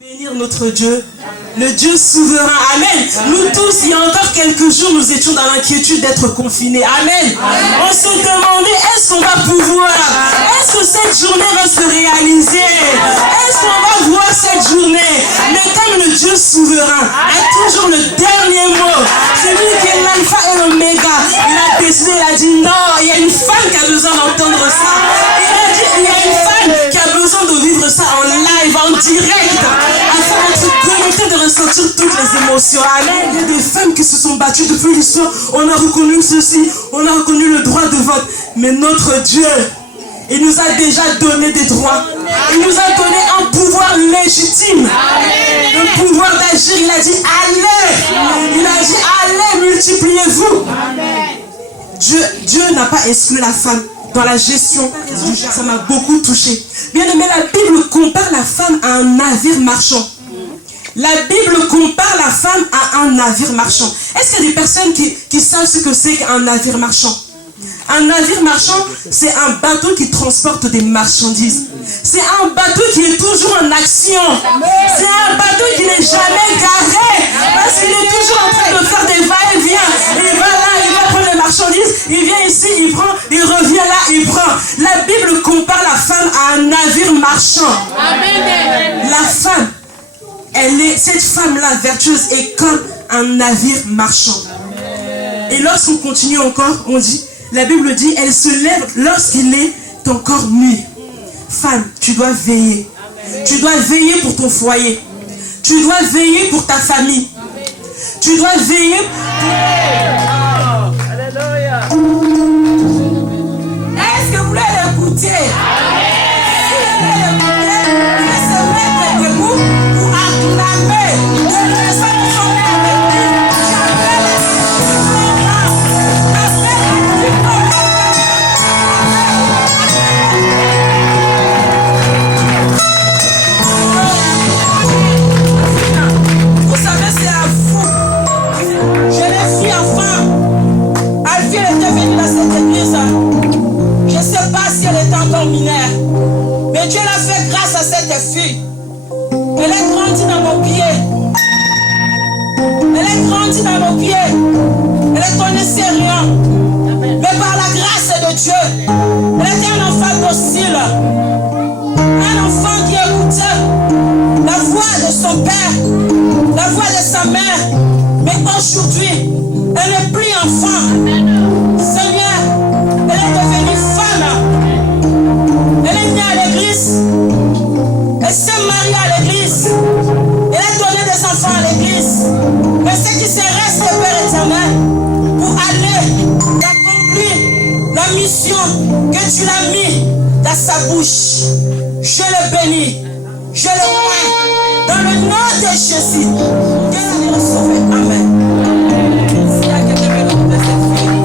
Bénir notre Dieu, le Dieu souverain. Amen. Nous tous, il y a encore quelques jours, nous étions dans l'inquiétude d'être confinés. Amen. On se demandait, est-ce qu'on va pouvoir? Est-ce que cette journée va se réaliser? Est-ce qu'on va voir cette journée? Mais comme le Dieu souverain a toujours le dernier mot, c'est lui qui est l'alpha et l'oméga. Il a décidé, il a dit non, il y a une femme qui a besoin d'entendre ça. Il a dit, il y a une femme qui a besoin de vivre ça en live, en direct, afin d'être connecté, de ressentir toutes les émotions. Amen. Il y a des femmes qui se sont battues depuis l'histoire. On a reconnu ceci, on a reconnu le droit de vote. Mais notre Dieu, il nous a déjà donné des droits. Il nous a donné un pouvoir légitime. Le pouvoir d'agir. Il a dit allez. Il a dit allez, multipliez-vous. Dieu n'a pas exclu la femme dans la gestion. Ça m'a beaucoup touché. Bien aimé, la Bible compare la femme à un navire marchand. La Bible compare la femme à un navire marchand. Est-ce qu'il y a des personnes qui savent ce que c'est qu'un navire marchand? Un navire marchand, c'est un bateau qui transporte des marchandises. C'est un bateau qui est toujours en action. C'est un bateau qui n'est jamais garé. Parce qu'il est toujours en train de faire des va-et-vient. Il va là, il va prendre les marchandises. Il vient ici, il prend, il revient là, il prend. La Bible compare la femme à un navire marchand. La femme, cette femme-là, vertueuse, est comme un navire marchand. Et lorsqu'on continue encore, on dit, la Bible dit, elle se lève lorsqu'il est encore nuit. Femme, tu dois veiller. Tu dois veiller pour ton foyer. Tu dois veiller pour ta famille. Tu dois veiller pour... Alléluia. Est-ce que vous voulez l'écouter? Si vous voulez l'écouter, vous allez se mettre debout pour acclamer. Les femmes qui sont nées avec lui, jamais les vous savez, c'est à vous. Je l'ai vu enfant. Alfie, elle était venue dans cette église. Je ne sais pas si elle était encore mineure. Mais Dieu l'a fait grâce à cette fille. Elle est grandie dans mon pied. Elle est grandie dans mon pied. Elle ne connaissait rien. Mais par la grâce de Dieu, elle était un enfant docile. Un enfant qui écoutait la voix de son père, la voix de sa mère. Mais aujourd'hui, elle n'est plus enfant. Seigneur, elle est devenue femme. Elle est née à l'église. Elle s'est mariée à l'église. Elle a donné des enfants à l'église. Mais ce qui se reste, Père éternel, pour aller accomplir la mission que tu l'as mis dans sa bouche. Je le bénis. Je le prie. Dans le nom de Jésus. Qu'elle le sauve. Amen. S'il y a quelqu'un qui veut retrouver cette fille,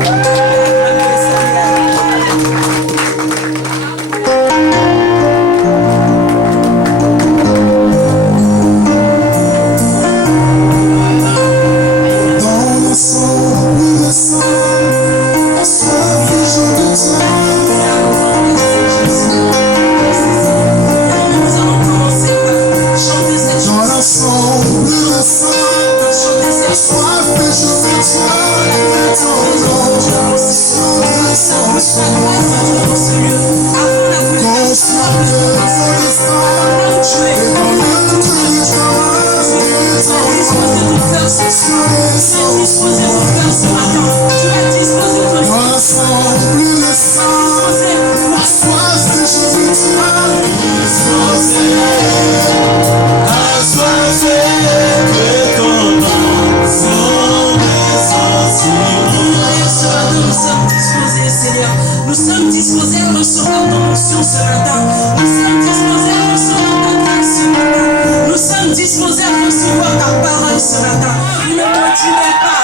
nous sommes disposés à recevoir ton onction ce matin. Nous sommes disposés à recevoir ta grâce ce matin. Nous sommes disposés à recevoir ta parole ce matin. Ne continuez pas.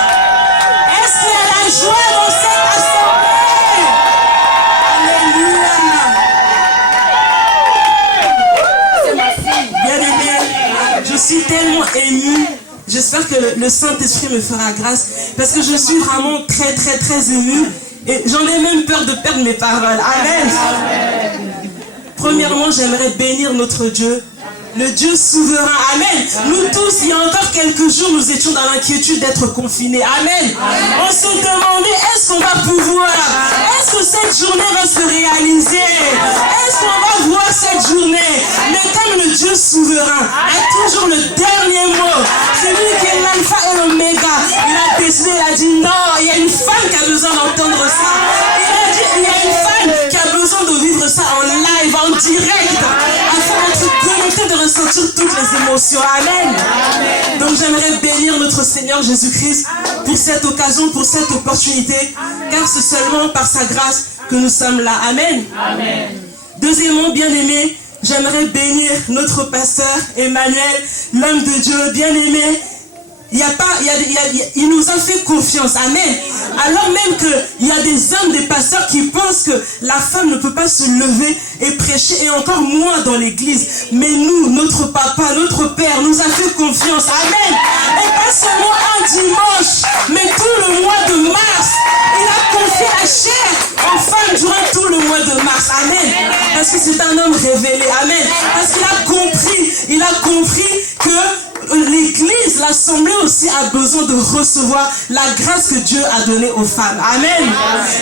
Est-ce qu'il y a la joie dans cette assemblée? Alléluia. Bien aimé, je suis tellement émue. J'espère que le Saint-Esprit me fera grâce parce que je suis vraiment très très très émue. Et j'en ai même peur de perdre mes paroles. Amen. Premièrement, j'aimerais bénir notre Dieu Le Dieu souverain. Amen. Nous tous, il y a encore quelques jours, nous étions dans l'inquiétude d'être confinés. Amen. On se demandait, est-ce qu'on va pouvoir? Est-ce que cette journée va se réaliser? Est-ce qu'on va voir cette journée? Mais comme le Dieu souverain a toujours le dernier mot, c'est lui qui est l'alpha et l'oméga. Il a décidé, il a dit non, il y a une femme qui a besoin d'entendre ça. Il a dit, il y a une femme qui a besoin de vivre ça en live, en direct, afin d'être connecté, de ressentir toutes les émotions. Amen. Donc j'aimerais bénir notre Seigneur Jésus-Christ pour cette occasion, pour cette opportunité, car c'est seulement par sa grâce que nous sommes là. Amen. Deuxièmement, bien-aimé, j'aimerais bénir notre pasteur Emmanuel, l'homme de Dieu, bien-aimé. Il nous a fait confiance. Amen. Alors même qu'il y a des hommes, des pasteurs qui pensent que la femme ne peut pas se lever et prêcher, et encore moins dans l'église. Mais nous, notre papa, notre père, nous a fait confiance. Amen. Et pas seulement un dimanche, mais tout le mois de mars. Il a confié la chair aux femmes durant tout le mois de mars. Amen. Parce que c'est un homme révélé. Amen. Parce qu'il a compris que l'église, l'assemblée aussi a besoin de recevoir la grâce que Dieu a donnée aux femmes. Amen.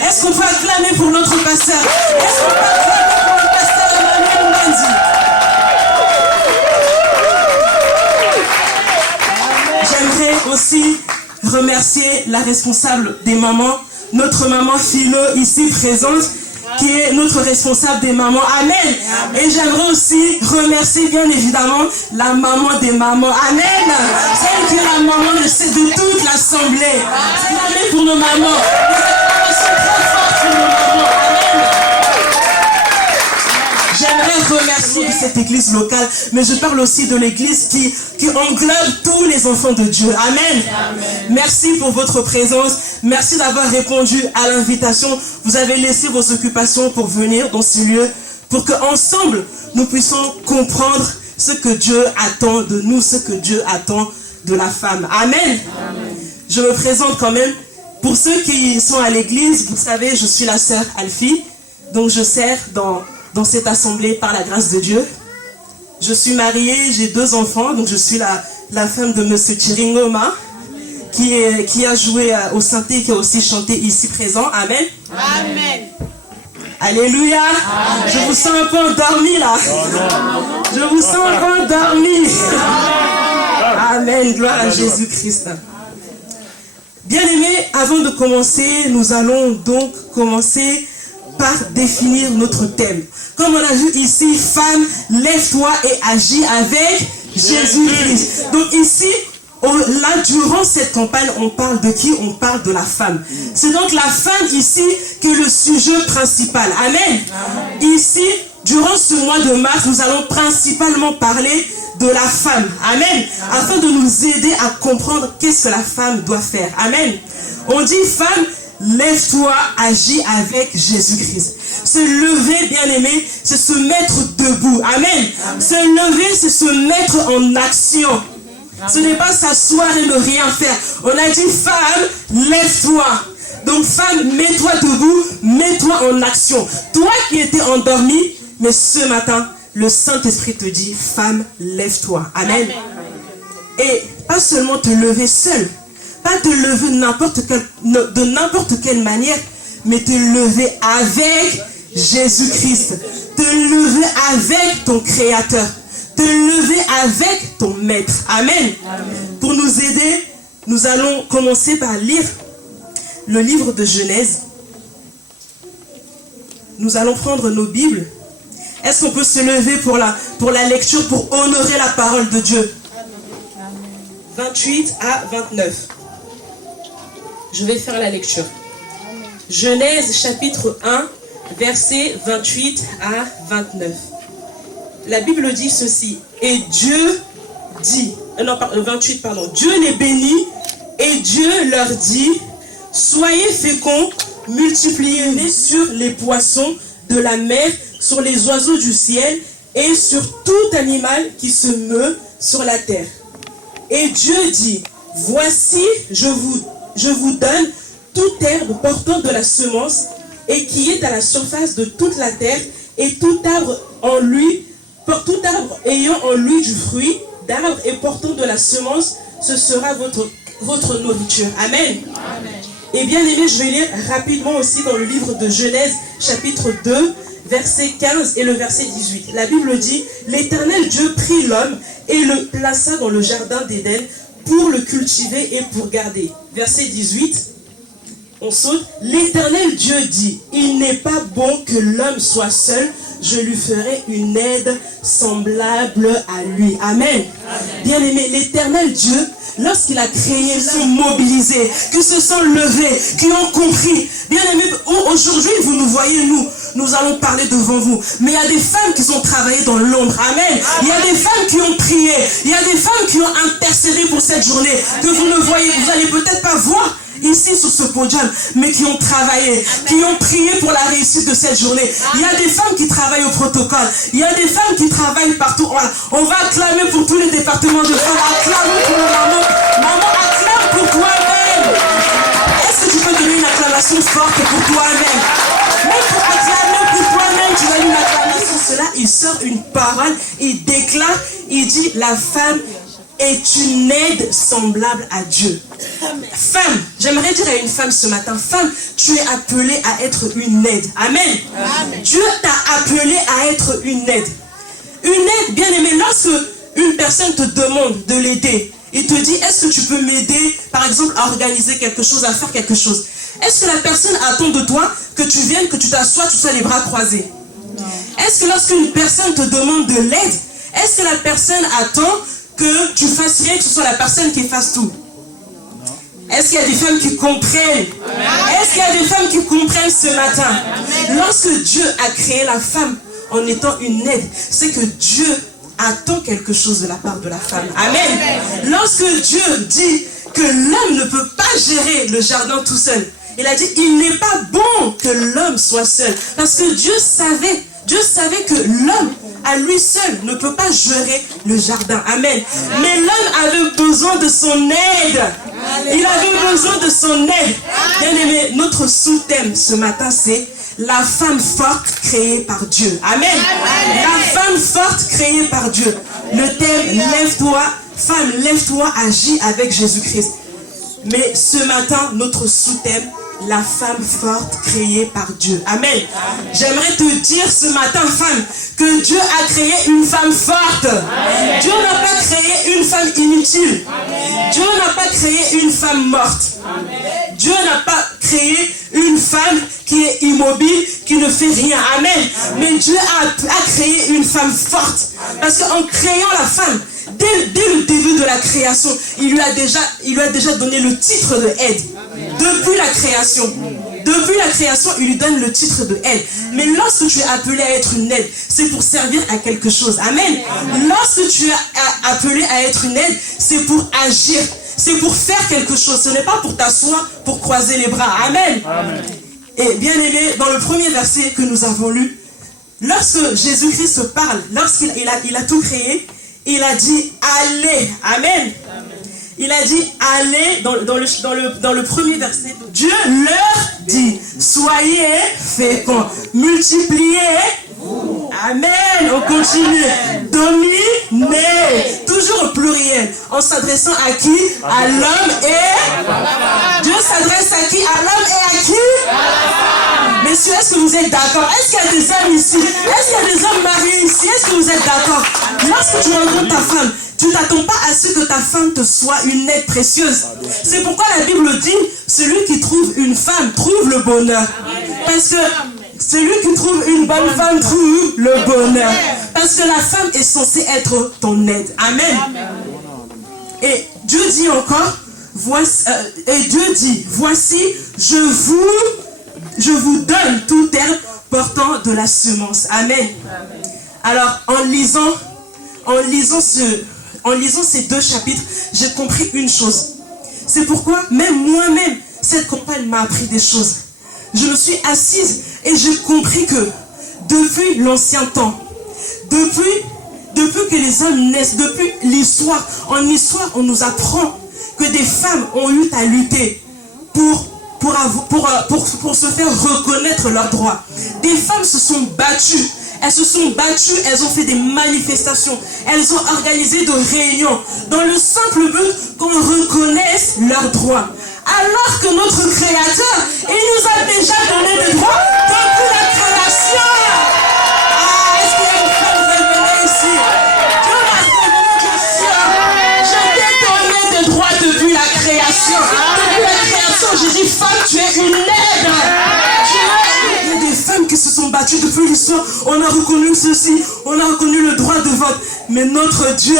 Est-ce qu'on peut acclamer pour notre pasteur? Est-ce qu'on peut acclamer pour le pasteur Emmanuel Mandy? J'aimerais aussi remercier la responsable des mamans, notre maman Philo ici présente, qui est notre responsable des mamans. Amen. Et j'aimerais aussi remercier bien évidemment la maman des mamans. Amen. Celle qui est la maman de toute l'assemblée. Amen pour nos mamans. Les acclamations très fortes pour nos mamans. Amen. J'aimerais remercier cette église locale, mais je parle aussi de l'église qui englobe tous les enfants de Dieu. Amen. Merci pour votre présence. Merci d'avoir répondu à l'invitation. Vous avez laissé vos occupations pour venir dans ce lieu, pour qu'ensemble, nous puissions comprendre ce que Dieu attend de nous, ce que Dieu attend de la femme. Amen. Je me présente quand même. Pour ceux qui sont à l'église, vous savez, je suis la sœur Alfie, donc je sers dans cette assemblée par la grâce de Dieu. Je suis mariée, j'ai 2 enfants, donc je suis la femme de Monsieur Chiringoma, qui a joué au synthé, qui a aussi chanté ici présent. Amen. Amen. Alléluia. Amen. Je vous sens un peu endormi là. Je vous sens un peu endormi. Amen. Gloire à Jésus-Christ. Bien-aimés, avant de commencer, nous allons donc commencer par définir notre thème. Comme on a vu ici, femme, lève-toi et agis avec Jésus-Christ. Donc ici, là, durant cette campagne, on parle de qui? On parle de la femme. C'est donc la femme ici qui est le sujet principal. Amen. Ici, durant ce mois de mars, nous allons principalement parler de la femme. Amen. Afin de nous aider à comprendre qu'est-ce que la femme doit faire. Amen. On dit femme, lève-toi, agis avec Jésus-Christ. Se lever, bien-aimé, c'est se mettre debout. Amen. Se lever, c'est se mettre en action. Ce n'est pas s'asseoir et ne rien faire. On a dit femme, lève-toi. Donc femme, mets-toi debout, mets-toi en action. Toi qui étais endormi, mais ce matin, le Saint-Esprit te dit, femme, lève-toi. Amen. Et pas seulement te lever seul, pas te lever de n'importe quelle manière, mais te lever avec Jésus-Christ. Te lever avec ton Créateur. Te lever avec ton Maître. Amen. Pour nous aider, nous allons commencer par lire le livre de Genèse. Nous allons prendre nos Bibles. Est-ce qu'on peut se lever pour la lecture, pour honorer la parole de Dieu? 28 à 29. Je vais faire la lecture. Genèse chapitre 1, versets 28 à 29. La Bible dit ceci. Et Dieu dit, 28, pardon. Dieu les bénit et Dieu leur dit, soyez féconds, multipliez-vous sur les poissons de la mer, sur les oiseaux du ciel et sur tout animal qui se meut sur la terre. Et Dieu dit, voici, je vous donne toute herbe portant de la semence et qui est à la surface de toute la terre et tout arbre ayant en lui du fruit d'arbre et portant de la semence, ce sera votre nourriture. Amen. Amen. Et bien aimé, je vais lire rapidement aussi dans le livre de Genèse, chapitre 2, verset 15 et le verset 18. La Bible dit, l'Éternel Dieu prit l'homme et le plaça dans le jardin d'Éden pour le cultiver et pour garder. Verset 18, on saute. L'Éternel Dieu dit, il n'est pas bon que l'homme soit seul, je lui ferai une aide semblable à lui. Amen. Amen. Bien aimé, l'Éternel Dieu, lorsqu'il a créé, ils sont mobilisés, qui se sont levés, qui ont compris. Bien aimé, aujourd'hui, vous nous voyez, nous allons parler devant vous. Mais il y a des femmes qui ont travaillé dans l'ombre. Amen. Il y a des femmes qui ont prié. Il y a des femmes qui ont intercédé pour cette journée, que vous ne voyez, vous n'allez peut-être pas voir ici sur ce podium, mais qui ont travaillé, qui ont prié pour la réussite de cette journée. Il y a des femmes qui travaillent au protocole, il y a des femmes qui travaillent partout. On va acclamer pour tous les départements de femmes, acclamer pour nos mamans. Maman, acclame pour toi-même. Est-ce que tu peux donner une acclamation forte pour toi-même? Même pour acclamer pour toi-même, tu donnes une acclamation. Cela, il sort une parole, il déclare, il dit, la femme est une aide semblable à Dieu. Femme, j'aimerais dire à une femme ce matin, femme, tu es appelée à être une aide. Amen. Amen. Dieu t'a appelé à être une aide. Une aide, bien aimée, lorsque une personne te demande de l'aider, il te dit, est-ce que tu peux m'aider, par exemple, à organiser quelque chose, à faire quelque chose? Est-ce que la personne attend de toi que tu viennes, que tu t'assoies, tu sois les bras croisés? Non. Est-ce que lorsqu'une personne te demande de l'aide, est-ce que la personne attend que tu fasses rien, que ce soit la personne qui fasse tout? Est-ce qu'il y a des femmes qui comprennent? Est-ce qu'il y a des femmes qui comprennent ce matin? Lorsque Dieu a créé la femme en étant une aide, c'est que Dieu attend quelque chose de la part de la femme. Amen. Lorsque Dieu dit que l'homme ne peut pas gérer le jardin tout seul, il a dit, il n'est pas bon que l'homme soit seul. Parce que Dieu savait que l'homme, à lui seul, ne peut pas gérer le jardin. Amen. Mais l'homme avait besoin de son aide. Il avait besoin de son aide. Bien aimé, notre sous-thème ce matin, c'est la femme forte créée par Dieu. Amen. La femme forte créée par Dieu. Le thème, lève-toi, femme, lève-toi, agis avec Jésus-Christ. Mais ce matin, notre sous-thème, la femme forte créée par Dieu. Amen. J'aimerais te dire ce matin, femme, que Dieu a créé une femme forte. Amen. Dieu n'a pas créé une femme inutile. Amen. Dieu n'a pas créé une femme morte. Amen. Dieu n'a pas créé une femme qui est immobile, qui ne fait rien. Amen. Amen. Mais Dieu a créé une femme forte. Parce qu'en créant la femme, dès le début de la création, il lui a déjà donné le titre de aide. Depuis la création, il lui donne le titre de aide. Mais lorsque tu es appelé à être une aide, c'est pour servir à quelque chose. Amen. Lorsque tu es appelé à être une aide, c'est pour agir. C'est pour faire quelque chose. Ce n'est pas pour t'asseoir, pour croiser les bras. Amen. Amen. Et bien aimé, dans le premier verset que nous avons lu, lorsque Jésus-Christ se parle, lorsqu'il a tout créé, il a dit allez. Amen. Il a dit allez, dans le premier verset, Dieu leur dit, soyez féconds, multipliez-vous. Amen, on continue. Dominez, toujours au pluriel, en s'adressant à qui? À l'homme et... Dieu s'adresse à qui? À l'homme et à qui? Messieurs, est-ce que vous êtes d'accord? Est-ce qu'il y a des hommes ici? Est-ce qu'il y a des hommes mariés ici? Est-ce que vous êtes d'accord? Lorsque tu rencontres ta femme, tu ne t'attends pas à ce que ta femme te soit une aide précieuse. C'est pourquoi la Bible dit, celui qui trouve une femme trouve le bonheur. Parce que celui qui trouve une bonne femme trouve le bonheur. Parce que la femme est censée être ton aide. Amen. Et Dieu dit encore, voici, je vous donne toute herbe portant de la semence. Amen. Alors, en lisant ces deux chapitres, j'ai compris une chose. C'est pourquoi, même moi-même, cette campagne m'a appris des choses. Je me suis assise et j'ai compris que depuis l'ancien temps, depuis que les hommes naissent, depuis l'histoire, en histoire, on nous apprend que des femmes ont eu à lutter pour se faire reconnaître leurs droits. Des femmes se sont battues. Elles se sont battues, elles ont fait des manifestations, elles ont organisé des réunions dans le simple but qu'on reconnaisse leurs droits. Alors que notre Créateur, il nous a déjà donné des droits depuis la création. Ah, est-ce qu'il y a une femme révélée ici? Dieu m'a révélé, bien sûr. Je t'ai donné des droits depuis la création. Depuis la création, j'ai dit, femme, tu es une aide. Il y a des femmes qui se sont battues depuis l'histoire. On a reconnu ceci, on a reconnu le droit de vote. Mais notre Dieu,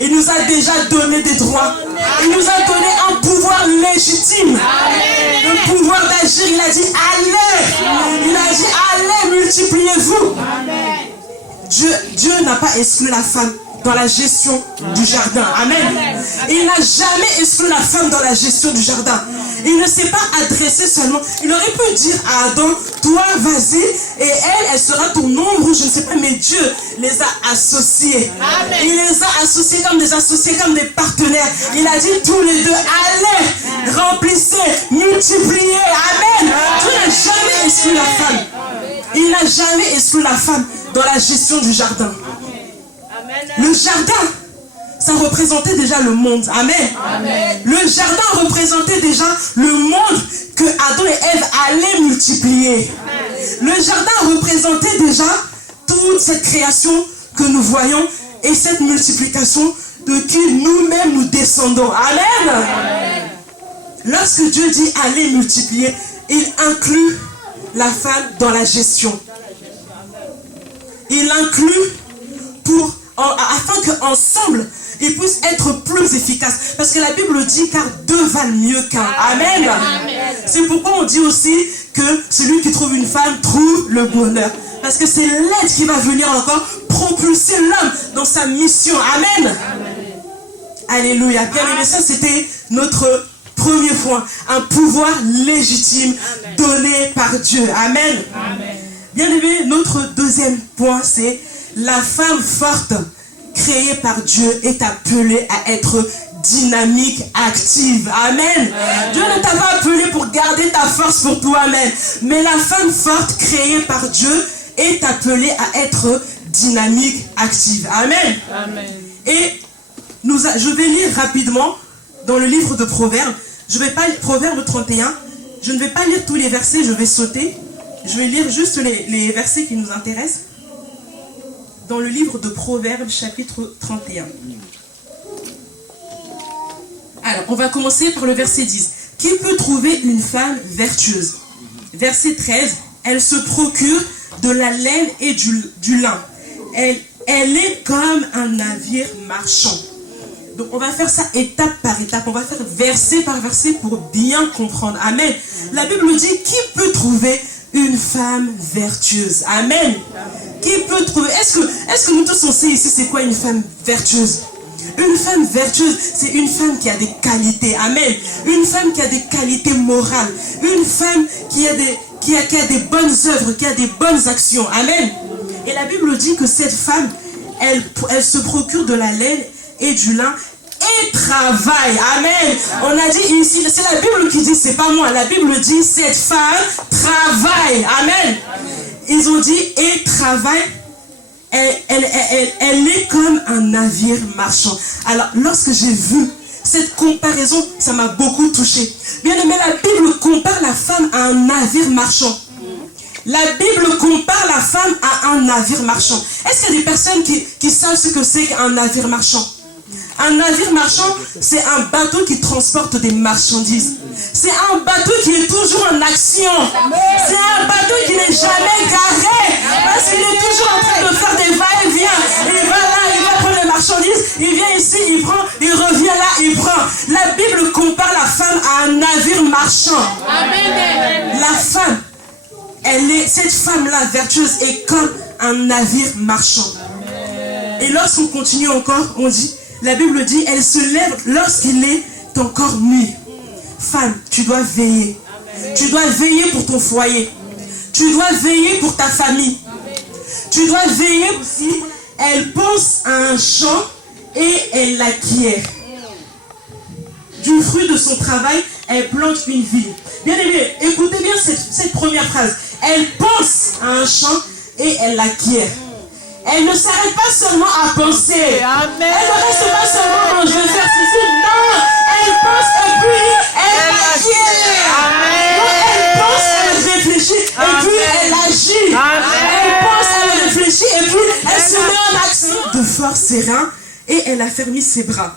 il nous a déjà donné des droits. Il nous a donné un pouvoir légitime. Le pouvoir d'agir. Il a dit allez. Il a dit allez, multipliez-vous. Dieu n'a pas exclu la femme dans la gestion du jardin. Amen. Il n'a jamais exclu la femme dans la gestion du jardin. Il ne s'est pas adressé seulement. Il aurait pu dire à Adam, toi vas-y, et elle sera ton ombre, je ne sais pas, mais Dieu les a associés. Amen. Il les a associés comme des associés, comme des partenaires. Il a dit tous les deux, allez, remplissez, multipliez. Amen. Dieu n'a jamais exclu la femme. Il n'a jamais exclu la femme dans la gestion du jardin. Le jardin, ça représentait déjà le monde. Amen. Amen. Le jardin représentait déjà le monde que Adam et Ève allaient multiplier. Amen. Le jardin représentait déjà toute cette création que nous voyons et cette multiplication de qui nous-mêmes nous descendons. Amen. Amen. Lorsque Dieu dit allez multiplier, il inclut la femme dans la gestion. Il inclut afin qu'ensemble, ils puissent être plus efficaces. Parce que la Bible dit car deux valent mieux qu'un. Amen. Amen. C'est pourquoi on dit aussi que celui qui trouve une femme trouve le bonheur. Parce que c'est l'aide qui va venir encore propulser l'homme dans sa mission. Amen. Amen. Alléluia. Bien aimé, ça c'était notre premier point. Un pouvoir légitime donné par Dieu. Amen. Amen. Bien aimé, notre deuxième point c'est la femme forte créée par Dieu est appelée à être dynamique, active. Amen. Amen. Dieu ne t'a pas appelé pour garder ta force pour toi-même. Mais la femme forte créée par Dieu est appelée à être dynamique, active. Amen. Amen. Et je vais lire rapidement dans le livre de Proverbes. Je vais pas lire Proverbe 31. Je ne vais pas lire tous les versets, je vais sauter. Je vais lire juste les versets qui nous intéressent. Dans le livre de Proverbes, chapitre 31. Alors, on va commencer par le verset 10. Qui peut trouver une femme vertueuse? Verset 13. Elle se procure de la laine et du lin. Elle est comme un navire marchand. Donc, on va faire ça étape par étape. On va faire verset par verset pour bien comprendre. Amen. La Bible dit, qui peut trouver une femme vertueuse? Amen. Qui peut trouver? Est-ce que nous tous on sait ici c'est quoi une femme vertueuse? Une femme vertueuse, c'est une femme qui a des qualités. Amen. Une femme qui a des qualités morales. Une femme qui a des bonnes œuvres, qui a des bonnes actions. Amen. Et la Bible dit que cette femme, elle se procure de la laine et du lin et travaille. Amen. On a dit ici, c'est la Bible qui dit, c'est pas moi. La Bible dit, cette femme travaille. Amen. Ils ont dit, et travaille. Elle est comme un navire marchand. Alors, lorsque j'ai vu cette comparaison, ça m'a beaucoup touché. Bien aimé, la Bible compare la femme à un navire marchand. La Bible compare la femme à un navire marchand. Est-ce qu'il y a des personnes qui savent ce que c'est qu'un navire marchand? Un navire marchand, c'est un bateau qui transporte des marchandises. C'est un bateau qui est toujours en action. C'est un bateau qui n'est jamais garé. Parce qu'il est toujours en train de faire des va-et-vient. Il va là, il va prendre les marchandises. Il vient ici, il prend, il revient là, il prend. La Bible compare la femme à un navire marchand. La femme, cette femme-là, vertueuse, est comme un navire marchand. Et lorsqu'on continue encore, on dit, la Bible dit, elle se lève lorsqu'il est encore nuit. Femme, tu dois veiller. Amen. Tu dois veiller pour ton foyer. Tu dois veiller pour ta famille. Amen. Tu dois veiller aussi. Elle pense à un champ et elle l'acquiert. Du fruit de son travail, elle plante une ville. Bien aimé, écoutez bien cette première phrase. Elle pense à un champ et elle l'acquiert. Elle ne s'arrête pas seulement à penser. Amen. Elle ne reste pas seulement dans je vais faire ceci. Non, elle pense et puis elle acquiert. Donc elle pense, elle réfléchit et puis elle agit. Elle pense, elle réfléchit et puis elle se met en action. De force ses reins et elle affermit ses bras.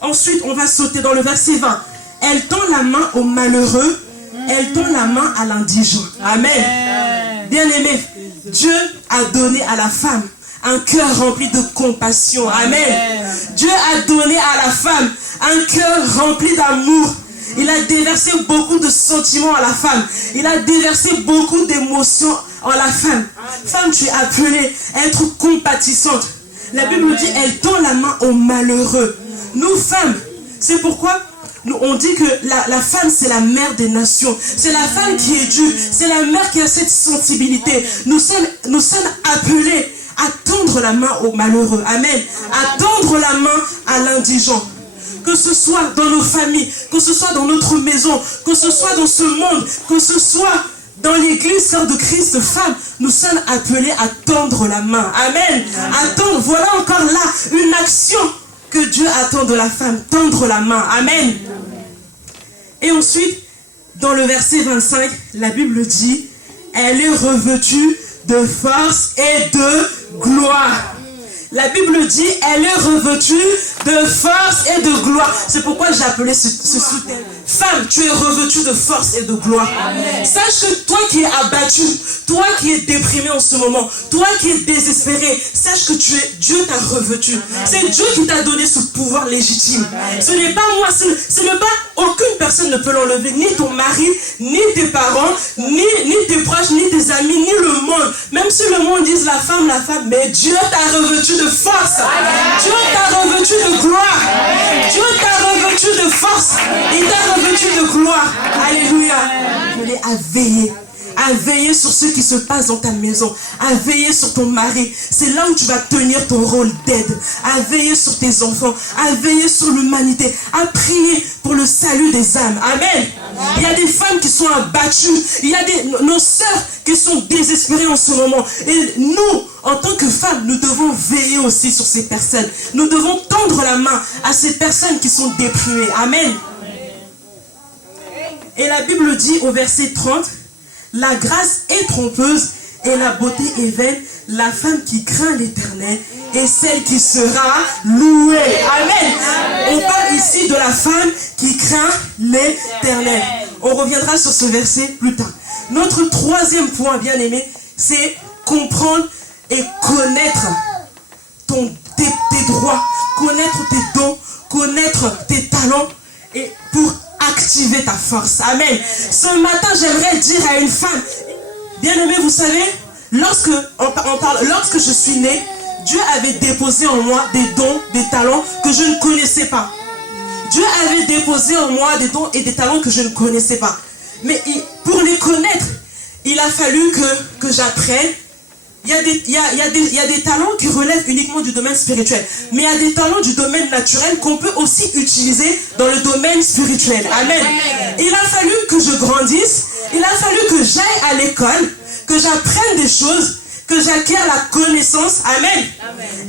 Ensuite, on va sauter dans le verset 20. Elle tend la main au malheureux, elle tend la main à l'indigent. Amen. Bien-aimé, Dieu a donné à la femme un cœur rempli de compassion. Amen. Dieu a donné à la femme un cœur rempli d'amour. Il a déversé beaucoup de sentiments à la femme. Il a déversé beaucoup d'émotions en la femme. Femme, tu es appelée à être compatissante. La Bible dit, elle tend la main aux malheureux. Nous, femmes, c'est pourquoi on dit que la femme, c'est la mère des nations. C'est la femme qui est due. C'est la mère qui a cette sensibilité. Nous sommes appelés à tendre la main aux malheureux. Amen. À tendre la main à l'indigent. Que ce soit dans nos familles, que ce soit dans notre maison, que ce soit dans ce monde, que ce soit dans l'église Sœur de Christ, femme, nous sommes appelés à tendre la main. Amen. À tendre, voilà encore là une action que Dieu attend de la femme, tendre la main. Amen. Et ensuite, dans le verset 25, la Bible dit, elle est revêtue de force et de gloire. La Bible dit, elle est revêtue de force et de gloire. C'est pourquoi j'ai appelé ce sous-thème. Femme, tu es revêtue de force et de gloire. Amen. Sache que toi qui es abattu, toi qui es déprimé en ce moment, toi qui es désespéré, sache que Dieu t'a revêtu. C'est Dieu qui t'a donné ce pouvoir légitime. Ce n'est pas moi, ce n'est pas, aucune personne ne peut l'enlever, ni ton mari, ni tes parents, ni tes proches, ni tes amis, ni le monde. Même si le monde dise la femme, mais Dieu t'a revêtu de force. Dieu t'a revêtu de gloire. Dieu t'a revêtu de force. Il t'a revêtu de gloire. Alléluia. Je l'ai à veiller sur ce qui se passe dans ta maison, à veiller sur ton mari. C'est là où tu vas tenir ton rôle d'aide, à veiller sur tes enfants, à veiller sur l'humanité, à prier pour le salut des âmes. Amen. Il y a des femmes qui sont abattues, il y a nos sœurs qui sont désespérées en ce moment. Et nous, en tant que femmes, nous devons veiller aussi sur ces personnes. Nous devons tendre la main à ces personnes qui sont déprimées. Amen. Et la Bible dit au verset 30, la grâce est trompeuse et la beauté est vaine. La femme qui craint l'Éternel est celle qui sera louée. Amen. On parle ici de la femme qui craint l'Éternel. On reviendra sur ce verset plus tard. Notre troisième point, bien aimé, c'est comprendre et connaître tes droits, connaître tes dons, connaître tes talents et pour activer ta force. Amen. Ce matin, j'aimerais dire à une femme, bien-aimée, vous savez, lorsque je suis née, Dieu avait déposé en moi des dons, des talents que je ne connaissais pas. Dieu avait déposé en moi des dons et des talents que je ne connaissais pas. Mais pour les connaître, il a fallu que j'apprenne. Il y a des talents qui relèvent uniquement du domaine spirituel. Mais il y a des talents du domaine naturel qu'on peut aussi utiliser dans le domaine spirituel. Amen. Il a fallu que je grandisse. Il a fallu que j'aille à l'école, que j'apprenne des choses, que j'acquière la connaissance. Amen.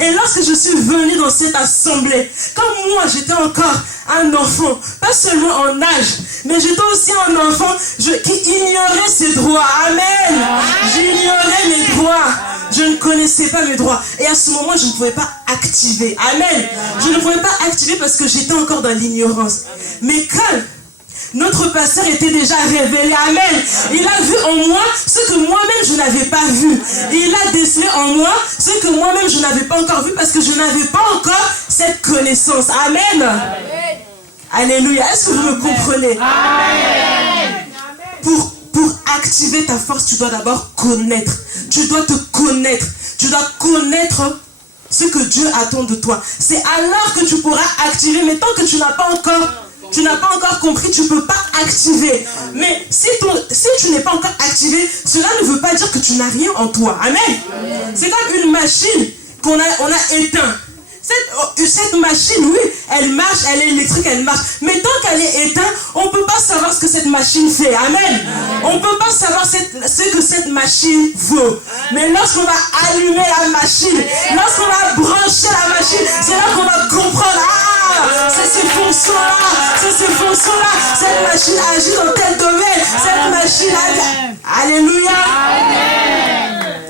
Et lorsque je suis venue dans cette assemblée, comme moi j'étais encore un enfant, pas seulement en âge, mais j'étais aussi un enfant qui ignorait ses droits. Amen. J'ignorais mes droits. Je ne connaissais pas mes droits. Et à ce moment, je ne pouvais pas activer. Amen. Je ne pouvais pas activer parce que j'étais encore dans l'ignorance. Mais quand notre pasteur était déjà révélé, amen, il a vu en moi ce que moi-même je n'avais pas vu. Il a décelé en moi ce que moi-même je n'avais pas encore vu parce que je n'avais pas encore cette connaissance. Amen. Alléluia. Est-ce que vous me comprenez? Amen. Pour activer ta force, tu dois d'abord connaître. Tu dois te connaître. Tu dois connaître ce que Dieu attend de toi. C'est alors que tu pourras activer. Mais tant que tu n'as pas encore compris, tu ne peux pas activer. Mais si tu n'es pas encore activé, cela ne veut pas dire que tu n'as rien en toi. Amen. C'est comme une machine qu'on a éteint. Cette machine, oui, elle marche, elle est électrique, elle marche. Mais tant qu'elle est éteinte, on ne peut pas savoir ce que cette machine fait. Amen. On ne peut pas savoir ce que cette machine vaut. Mais lorsqu'on va allumer la machine, lorsqu'on va brancher la machine, c'est là qu'on va comprendre. Ah, c'est ces fonctions-là. Cette machine agit dans tel domaine. Cette machine agit. Alléluia.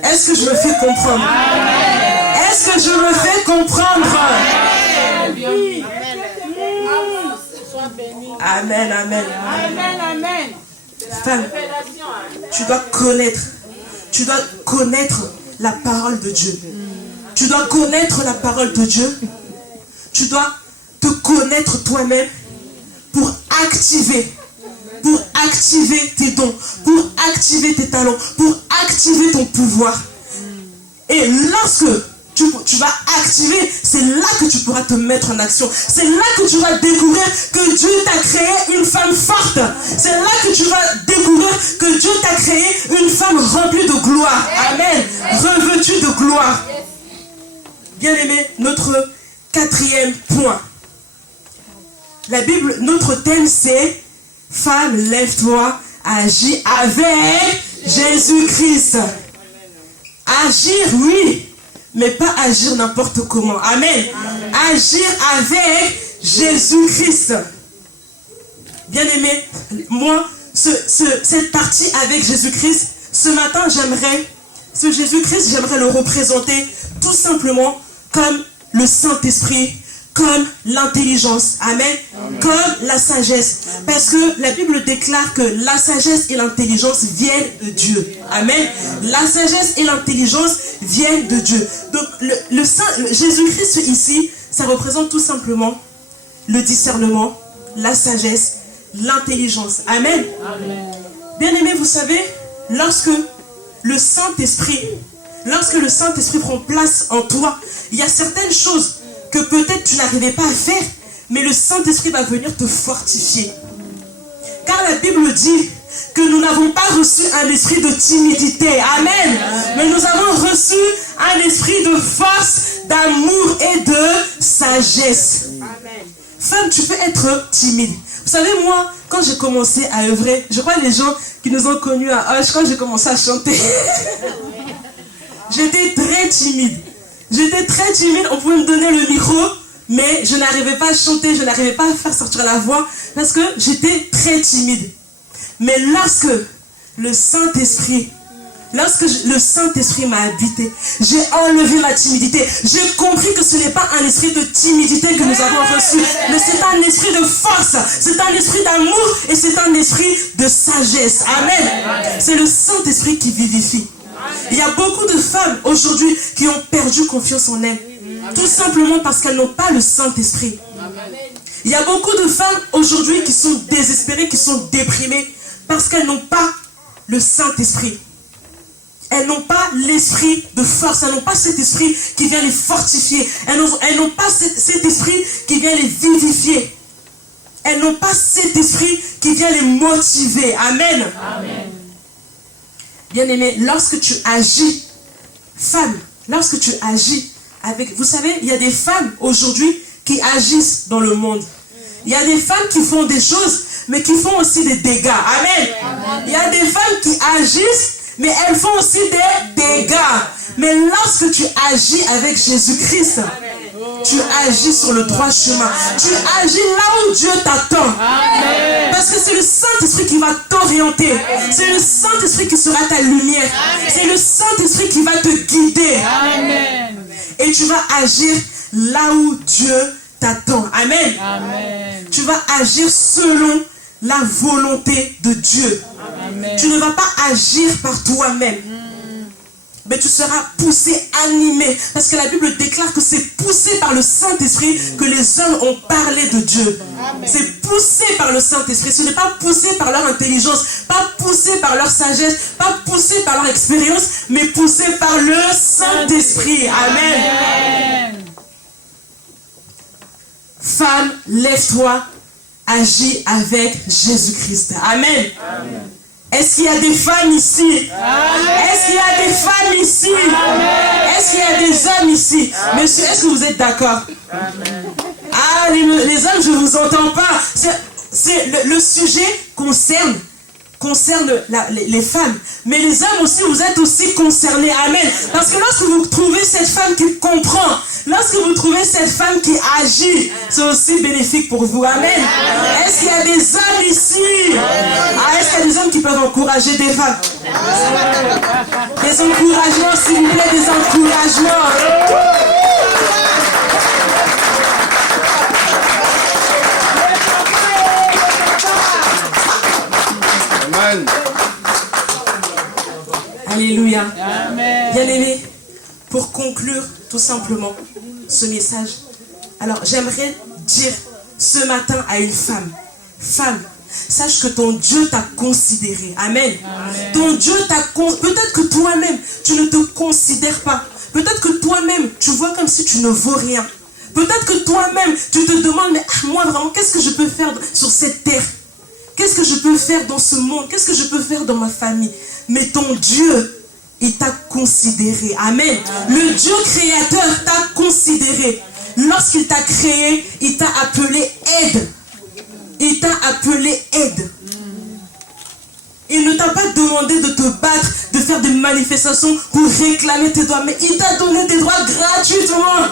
Est-ce que je me fais comprendre? Est-ce que je me fais comprendre? Amen, amen. Femme, tu dois connaître la parole de Dieu. Tu dois connaître la parole de Dieu. Tu dois te connaître toi-même pour activer tes dons, pour activer tes talents, pour activer ton pouvoir. Et lorsque tu vas activer, c'est là que tu pourras te mettre en action. C'est là que tu vas découvrir que Dieu t'a créé une femme forte. C'est là que tu vas découvrir que Dieu t'a créé une femme remplie de gloire. Amen. Revêtue de gloire. Bien-aimé, notre 4e point. La Bible, notre thème c'est « Femme, lève-toi, agis avec Jésus-Christ ». Agir, oui, mais pas agir n'importe comment. Amen. Agir avec Jésus-Christ. Bien-aimé, moi, cette partie avec Jésus-Christ, ce matin, ce Jésus-Christ, j'aimerais le représenter tout simplement comme le Saint-Esprit, comme l'intelligence, amen, comme la sagesse. Parce que la Bible déclare que la sagesse et l'intelligence viennent de Dieu. Amen. La sagesse et l'intelligence viennent de Dieu. Donc Jésus-Christ ici, ça représente tout simplement le discernement, la sagesse, l'intelligence. Amen. Bien-aimés, vous savez, lorsque le Saint-Esprit prend place en toi, il y a certaines choses que peut-être tu n'arrivais pas à faire, mais le Saint-Esprit va venir te fortifier. Car la Bible dit que nous n'avons pas reçu un esprit de timidité. Amen. Mais nous avons reçu un esprit de force, d'amour et de sagesse. Amen. Femme, tu peux être timide. Vous savez, moi, quand j'ai commencé à œuvrer, je crois les gens qui nous ont connus à Hoche, quand j'ai commencé à chanter, j'étais très timide. On pouvait me donner le micro, mais je n'arrivais pas à chanter, je n'arrivais pas à faire sortir la voix, parce que j'étais très timide. Mais lorsque le Saint-Esprit m'a habité, j'ai enlevé ma timidité. J'ai compris que ce n'est pas un esprit de timidité que nous avons reçu, mais c'est un esprit de force, c'est un esprit d'amour et c'est un esprit de sagesse. Amen. C'est le Saint-Esprit qui vivifie. Il y a beaucoup de femmes aujourd'hui qui ont perdu confiance en elles. Tout simplement parce qu'elles n'ont pas le Saint-Esprit. Il y a beaucoup de femmes aujourd'hui qui sont désespérées, qui sont déprimées parce qu'elles n'ont pas le Saint-Esprit. Elles n'ont pas l'esprit de force, elles n'ont pas cet esprit qui vient les fortifier. Elles n'ont pas cet esprit qui vient les vivifier. Elles n'ont pas cet esprit qui vient les motiver. Amen. Amen. Bien-aimé, lorsque tu agis, femme, lorsque tu agis avec... Vous savez, il y a des femmes aujourd'hui qui agissent dans le monde. Il y a des femmes qui font des choses, mais qui font aussi des dégâts. Amen. Il y a des femmes qui agissent, mais elles font aussi des dégâts. Mais lorsque tu agis avec Jésus-Christ, tu agis sur le droit chemin. Tu agis là où Dieu t'attend. Parce que c'est le Saint-Esprit qui va t'orienter. C'est le Saint-Esprit qui sera ta lumière. C'est le Saint-Esprit qui va te guider. Amen. Et tu vas agir là où Dieu t'attend. Amen. Amen. Tu vas agir selon la volonté de Dieu. Amen. Tu ne vas pas agir par toi-même. Mais tu seras poussé, animé. Parce que la Bible déclare que c'est poussé par le Saint-Esprit que les hommes ont parlé de Dieu. C'est poussé par le Saint-Esprit. Ce n'est pas poussé par leur intelligence, pas poussé par leur sagesse, pas poussé par leur expérience, mais poussé par le Saint-Esprit. Amen. Femme, lève-toi, agis avec Jésus-Christ. Amen. Amen. Est-ce qu'il y a des femmes ici? Est-ce qu'il y a des femmes ici? Est-ce qu'il y a des hommes ici? Monsieur, est-ce que vous êtes d'accord? Ah, les hommes, je ne vous entends pas. Le sujet concerne les femmes. Mais les hommes aussi, vous êtes aussi concernés. Amen. Parce que lorsque vous trouvez cette femme qui comprend, lorsque vous trouvez cette femme qui agit, c'est aussi bénéfique pour vous. Amen. Est-ce qu'il y a des hommes ici? Est-ce qu'il y a des hommes qui peuvent encourager des femmes? Des encouragements, s'il vous plaît, des encouragements. Amen. Alléluia. Bien-aimés, pour conclure tout simplement ce message, alors j'aimerais dire ce matin à une femme, sache que ton Dieu t'a considéré. Amen. Ton Dieu t'a considéré. Peut-être que toi-même, tu ne te considères pas. Peut-être que toi-même, tu vois comme si tu ne vaux rien. Peut-être que toi-même, tu te demandes, mais moi vraiment, qu'est-ce que je peux faire sur cette terre? Qu'est-ce que je peux faire dans ce monde? Qu'est-ce que je peux faire dans ma famille? Mais ton Dieu, il t'a considéré. Amen. Le Dieu créateur t'a considéré. Lorsqu'il t'a créé, il t'a appelé aide. Il t'a appelé aide. Il ne t'a pas demandé de te battre, de faire des manifestations pour réclamer tes droits. Mais il t'a donné des droits gratuitement.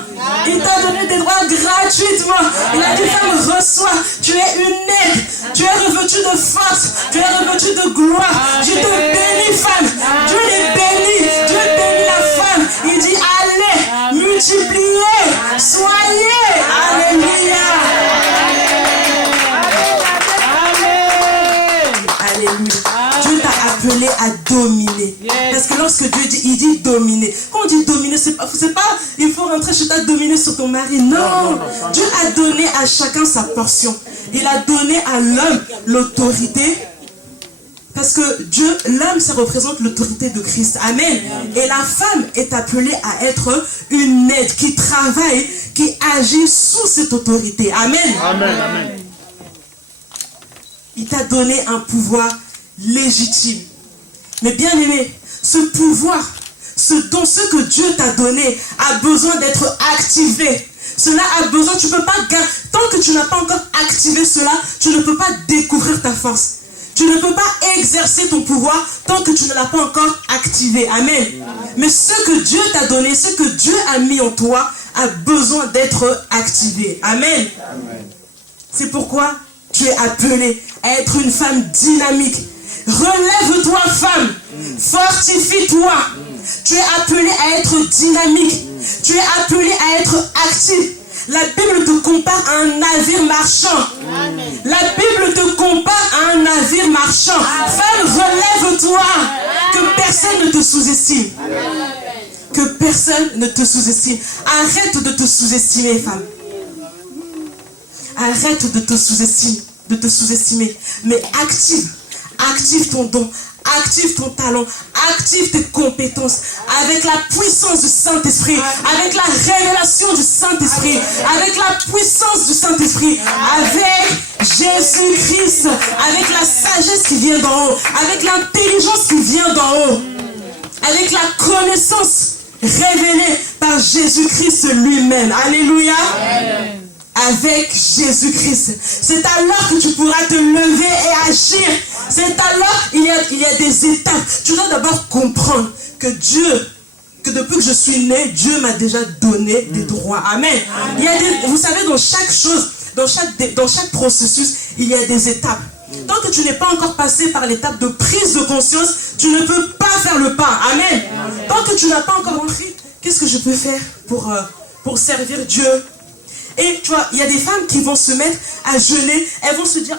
Il t'a donné des droits gratuitement. Il a dit, femme, reçois. Tu es une aide. Tu es revêtue de force. Tu es revêtue de gloire. Je te bénis, femme. Dieu les bénit. Dieu bénit la femme. Il dit, allez, multipliez, soyez. Alléluia. Alléluia. Dieu t'a appelé à dominer. Parce que lorsque Dieu dit, il dit dominer. Quand on dit dominer, c'est pas il faut rentrer chez toi dominer sur ton mari. Non. Dieu a donné à chacun sa portion. Il a donné à l'homme l'autorité. Parce que Dieu, l'homme, ça représente l'autorité de Christ. Amen. Et la femme est appelée à être une aide qui travaille, qui agit sous cette autorité. Amen. Amen. Il t'a donné un pouvoir légitime. Mais bien aimé, ce pouvoir, ce don, ce que Dieu t'a donné a besoin d'être activé. Cela a besoin, tu peux pas, tant que tu n'as pas encore activé cela, tu ne peux pas découvrir ta force. Tu ne peux pas exercer ton pouvoir tant que tu ne l'as pas encore activé. Amen. Mais ce que Dieu t'a donné, ce que Dieu a mis en toi, a besoin d'être activé. Amen. C'est pourquoi tu es appelée à être une femme dynamique. Relève-toi, femme. Fortifie-toi. Tu es appelée à être dynamique. Tu es appelée à être active. La Bible te compare à un navire marchand. La Bible te compare à un navire marchand. Femme, relève-toi. Que personne ne te sous-estime. Que personne ne te sous-estime. Arrête de te sous-estimer, femme. Arrête de te sous-estimer. Mais active ton don. Active ton talent, active tes compétences avec la puissance du Saint-Esprit, avec la révélation du Saint-Esprit, avec la puissance du Saint-Esprit, avec Jésus-Christ, avec la sagesse qui vient d'en haut, avec l'intelligence qui vient d'en haut, avec la connaissance révélée par Jésus-Christ lui-même. Alléluia. Amen. Avec Jésus-Christ. C'est alors que tu pourras te lever et agir. C'est alors il y a des étapes. Tu dois d'abord comprendre que depuis que je suis né, Dieu m'a déjà donné des droits. Amen. Il y a vous savez, dans chaque chose, dans chaque processus, il y a des étapes. Tant que tu n'es pas encore passé par l'étape de prise de conscience, tu ne peux pas faire le pas. Amen. Tant que tu n'as pas encore entré, qu'est-ce que je peux faire pour servir Dieu? Et tu vois, il y a des femmes qui vont se mettre à jeûner. Elles vont se dire,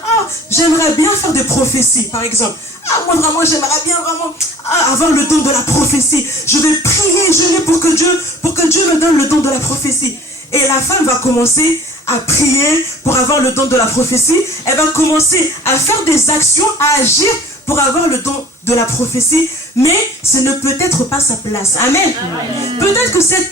j'aimerais bien faire des prophéties, par exemple. Moi vraiment, j'aimerais bien vraiment avoir le don de la prophétie. Je vais prier, jeûner pour que Dieu me donne le don de la prophétie. Et la femme va commencer à prier pour avoir le don de la prophétie. Elle va commencer à faire des actions, à agir pour avoir le don de la prophétie. Mais ce ne peut être pas sa place. Amen. Peut-être que cette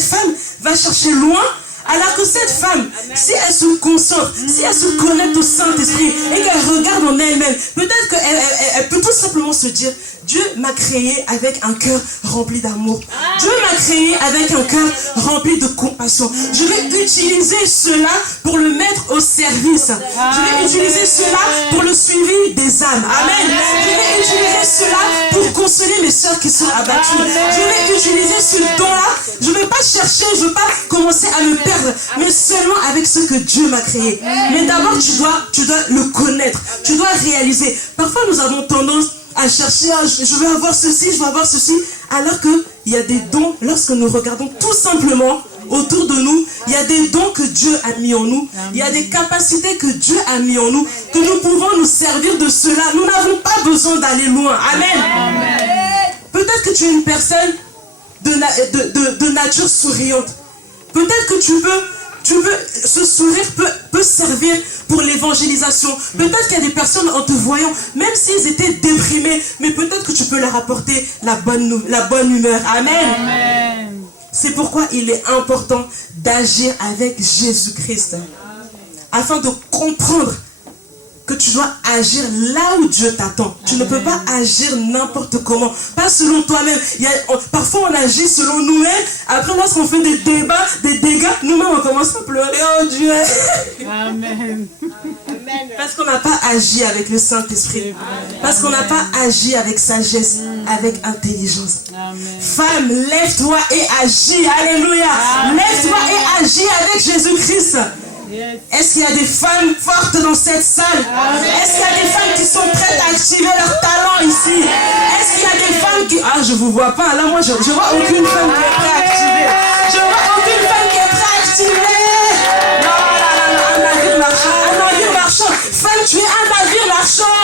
femme va chercher loin, Alors que cette femme, si elle se concentre, si elle se connecte au Saint-Esprit et qu'elle regarde en elle-même, peut-être qu'elle peut tout simplement se dire, Dieu m'a créé avec un cœur rempli d'amour. Dieu m'a créé avec un cœur rempli de compassion. Je vais utiliser cela pour le mettre au service. Je vais utiliser cela pour le suivi des âmes. Amen. Je vais utiliser cela pour consoler mes soeurs qui sont abattues. Je vais utiliser ce don-là. Je ne vais pas chercher, je ne vais pas commencer à me perdre, mais seulement avec ce que Dieu m'a créé. Mais d'abord, tu dois le connaître. Tu dois réaliser. Parfois, nous avons tendance à chercher, je veux avoir ceci, je veux avoir ceci, alors qu'il y a des dons, lorsque nous regardons tout simplement autour de nous, il y a des dons que Dieu a mis en nous, il y a des capacités que Dieu a mis en nous, que nous pouvons nous servir de cela. Nous n'avons pas besoin d'aller loin. Amen. Peut-être que tu es une personne de nature souriante. Peut-être que ce sourire peut servir pour l'évangélisation. Peut-être qu'il y a des personnes en te voyant, même s'ils étaient déprimés, mais peut-être que tu peux leur apporter la bonne humeur. Amen. C'est pourquoi il est important d'agir avec Jésus-Christ, afin de comprendre que tu dois agir là où Dieu t'attend. Tu ne peux pas agir n'importe comment, pas selon toi-même. Parfois on agit selon nous-mêmes. Après, lorsqu'on fait des débats, des dégâts, nous-mêmes on commence à pleurer. Oh Dieu. Amen. Parce qu'on n'a pas agi avec le Saint-Esprit. Parce qu'on n'a pas agi avec sagesse, avec intelligence. Amen. Femme, lève-toi et agis. Alléluia. Lève-toi et agis avec Jésus-Christ. Est-ce qu'il y a des femmes fortes dans cette salle? Est-ce qu'il y a des femmes qui sont prêtes à activer leur talent ici? Est-ce qu'il y a des femmes qui... Ah, je ne vous vois pas. Là, moi, je ne vois aucune femme qui est prête à activer. Je ne vois aucune femme qui est prête à activer. Non, un navire marchand. Un navire marchand. Femme, tu es un navire marchand.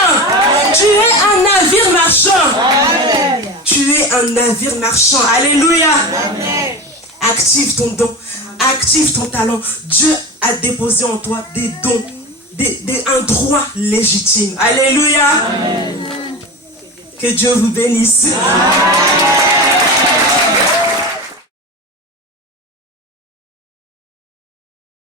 Tu es un navire marchand. Tu es un navire marchand. Alléluia. Active ton don. Active ton talent. Dieu a déposé en toi des dons, un droit légitime. Alléluia. Amen. Que Dieu vous bénisse. Amen.